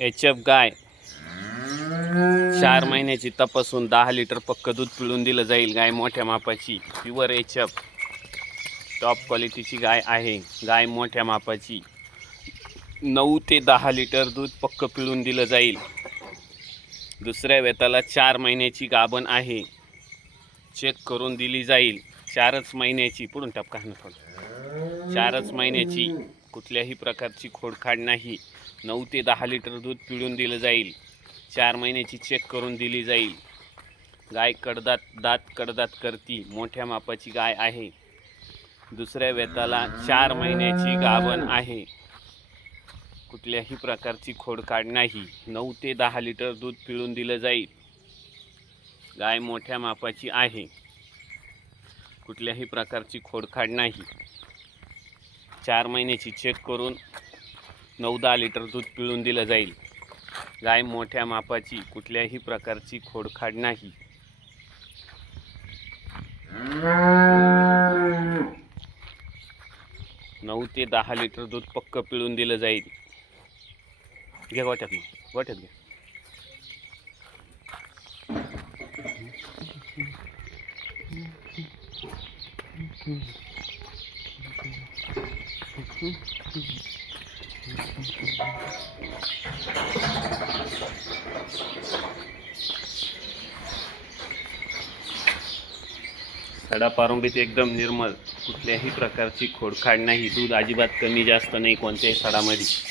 HF. गाय 4 महिन्याची तपासून 10 litre पक्क दूध पिळून दिलं जाईल। गाय मोठ्या मापाची प्युअर एच.एफ. टॉप क्वालिटीची गाय आहे। गाय मोठ्या मापाची 9 ते 10 लिटर दूध पक्क पिळून दिलं जाईल। दुसऱ्या वेताला 4 महिन्याची गाभण आहे, चेक करून दिली जाईल। 4च महिन्याची, पुढून टपका ना थोडं, 4च महिन्याची, कुठल्याही प्रकारची खोडखाड नाही। 9 ते 10 लिटर दूध पिळून दिलं जाईल। 4 महिन्याची चेक करून दिली जाईल। गाय दात कडदात करती, मोठ्या मापाची गाय आहे। दुसऱ्या वेताला 4 महिन्याची गाभण आहे, कुठल्याही प्रकारची खोडखाड नाही। 9 ते 10 लिटर दूध पिळून दिलं जाईल। गाय मोठ्या मापाची आहे, कुठल्याही प्रकारची खोडखाड नाही। 4 महिन्याची चेक करून 9-10 लिटर दूध पिळून दिलं जाईल। गाय मोठ्या मापाची, कुठल्याही प्रकारची खोडखाड नाही। 9 ते 10 लिटर दूध पक्क पिळून दिलं जाईल। घे गोठ्यात, मग गोठ्यात घे। सडा पारंबीत एकदम निर्मळ, कुठल्याही प्रकारची खोडखाड नाही। दूध अजिबात कमी जास्त नाही कोणत्याही सडामध्ये।